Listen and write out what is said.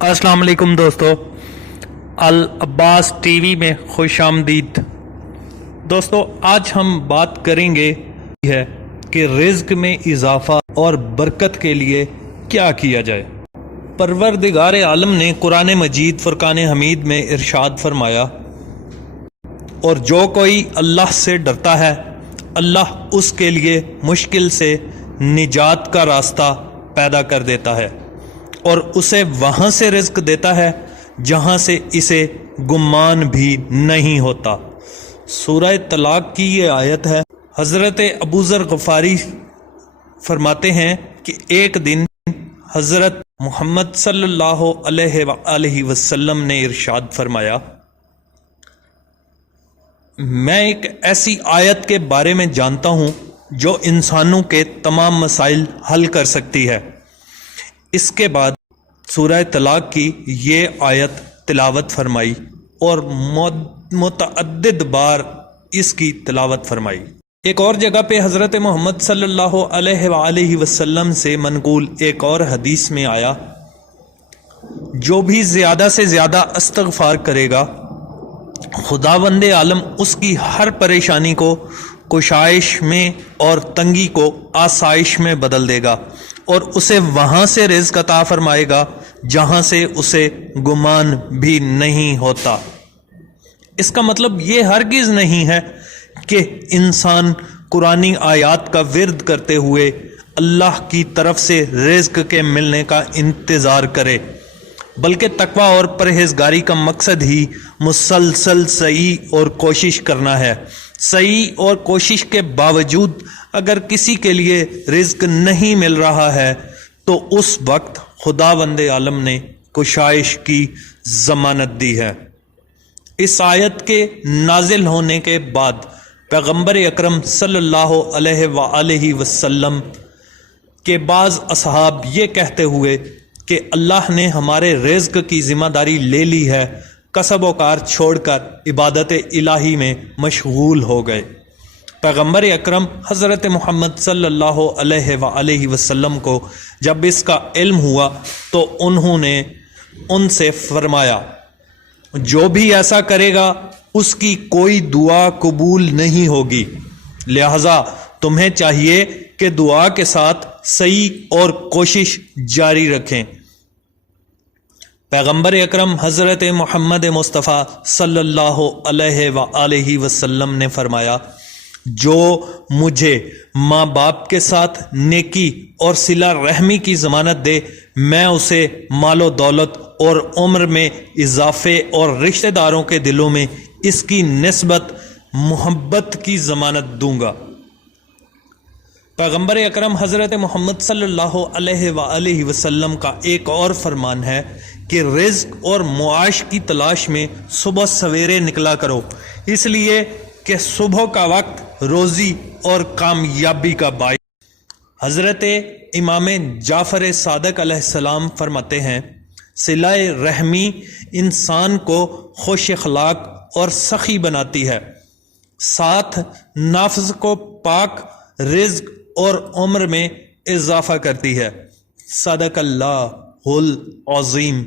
अस्सलाम वालेकुम दोस्तों, अल अब्बास टीवी में खुश आमदीद। दोस्तों, आज हम बात करेंगे है कि रिज़्क में इजाफा और बरकत के लिए क्या किया जाए। परवरदिगार आलम ने कुरान मजीद फुरकान हमीद में इरशाद फरमाया, और जो कोई अल्लाह से डरता है अल्लाह उसके लिए मुश्किल से निजात का रास्ता पैदा कर देता है और उसे वहाँ से रिज़्क देता है जहाँ से इसे गुमान भी नहीं होता। सूरह तलाक की ये आयत है। हज़रत अबू ज़र गफ़ारी फरमाते हैं कि एक दिन हज़रत मोहम्मद सल्लल्लाहु अलैहि वसल्लम ने इरशाद फरमाया, मैं एक ऐसी आयत के बारे में जानता हूँ जो इंसानों के तमाम मसाइल हल कर सकती है। इसके बाद सूरह तलाक की ये आयत तिलावत फरमाई और मुतअद्दिद बार इसकी तिलावत फरमाई। एक और जगह पे हज़रत मोहम्मद सल्लल्लाहु अलैहि वसल्लम से मनकूल एक और हदीस में आया, जो भी ज़्यादा से ज़्यादा इस्तिग़फ़ार करेगा खुदावंद आलम उसकी हर परेशानी को कुशाइश में और तंगी को आसाइश में बदल देगा और उसे वहाँ से रिज़्क अता फरमाएगा जहाँ से उसे गुमान भी नहीं होता। इसका मतलब ये हरगिज़ नहीं है कि इंसान कुरानी आयात का विर्द करते हुए अल्लाह की तरफ से रिज़्क के मिलने का इंतज़ार करे, बल्कि तकवा और परहेज़गारी का मकसद ही मुसलसल सही और कोशिश करना है। सही और कोशिश के बावजूद अगर किसी के लिए रिज़्क नहीं मिल रहा है तो उस वक्त खुदावंद आलम ने कुशाइश की ज़मानत दी है। इस आयत के नाजिल होने के बाद पैगंबर अकरम सल्लल्लाहु अलैहि वसल्लम के बाज़ असहाब ये कहते हुए कि अल्लाह ने हमारे रिज़्क की ज़िम्मेदारी ले ली है, कसब व कार छोड़कर इबादत इलाही में मशगूल हो गए। पैगंबर अकरम हज़रत मोहम्मद सल्लल्लाहु अलैहि वसल्लम को जब इसका इल्म हुआ तो उन्होंने उनसे फरमाया, जो भी ऐसा करेगा उसकी कोई दुआ कबूल नहीं होगी, लिहाजा तुम्हें चाहिए कि दुआ के साथ सही और कोशिश जारी रखें। पैगंबर अकरम हज़रत मोहम्मद मुस्तफ़ा सल्लल्लाहु अलैहि वसल्लम ने फरमाया, जो मुझे माँ बाप के साथ नेकी और सिला रहमी की ज़मानत दे, मैं उसे मालो दौलत और उम्र में इजाफे और रिश्तेदारों के दिलों में इसकी निस्बत मोहब्बत की ज़मानत दूंगा। पैगंबर अकरम हज़रत मोहम्मद सल्लल्लाहु अलैहि वसल्लम का एक और फरमान है कि रिज़्क और मुआश की तलाश में सुबह सवेरे निकला करो, इसलिए कि सुबह का वक्त रोज़ी और कामयाबी का बाइस। हज़रत इमाम जाफ़र सादक अलैहिस्सलाम फरमाते हैं, सिलाए रहमी इंसान को खुश अखलाक और सखी बनाती है, साथ नफ्स को पाक, रिज़्क और उम्र में इजाफा करती है। सदक़ल्लाहुल अज़ीम।